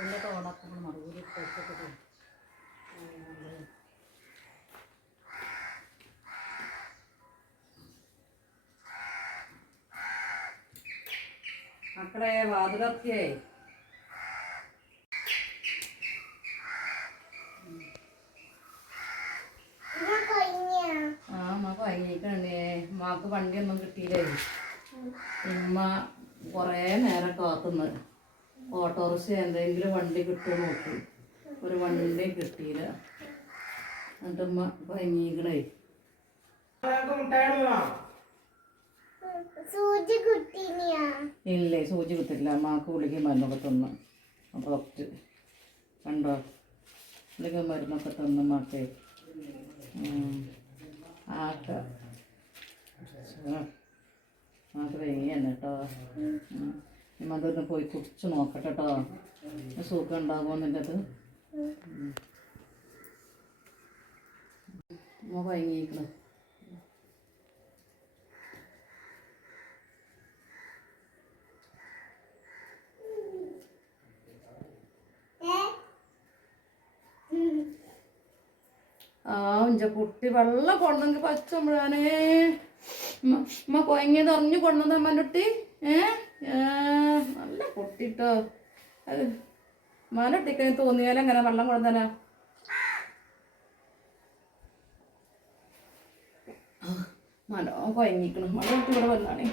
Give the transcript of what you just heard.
കപ്പലിൻ്റെ തോടൊക്കെ മറുപടി വെച്ചിട്ട് മക്കളെ വാതിലൊക്കെ കഴിഞ്ഞിട്ടുണ്ടേ ഉമ്മാക്ക് വണ്ടിയൊന്നും കിട്ടിയില്ലേ. ഉമ്മ കുറേ നേരം കാത്തുന്ന് ഓട്ടോറിക്ഷ എന്തെങ്കിലും വണ്ടി കിട്ടുമോ നോക്കി. ഒരു വണ്ടി കിട്ടിയില്ല. എന്നിട്ട് ഉമ്മ കഴിഞ്ഞിക്കണേ. ഇല്ലേ സൂചി കുത്തില്ല. അമ്മക്ക് ഗുളിക മരുന്നൊക്കെ തന്നു. ഡോക്ടർ കണ്ടോ ഗുളിക മരുന്നൊക്കെ തന്നു മാക്കേ. മാക്ക് വയ്യാണ് കേട്ടോ. അതൊന്ന് പോയി കുടിച്ച് നോക്കട്ടെ കേട്ടോ. സുഖം ഉണ്ടാകുമെന്നുള്ളത് കഴിഞ്ഞിരിക്കണം. ഇഞ്ച കുട്ടി വെള്ളം കൊണ്ടെങ്കിൽ പച്ചമ്പഴാനേ ഉമ്മ കൊയങ്ങിയത് അറിഞ്ഞു കൊണ്ടത് അമ്മൻ്റെ കുട്ടി. നല്ല കുട്ടിട്ടോ. അത് മലട്ടിക്കന് തോന്നിയാലും അങ്ങനെ വെള്ളം കൊണ്ടുതരാ. മലോ കൊയങ്ങിക്കണം. മല കുട്ടി ഇവിടെ വന്നാണേ.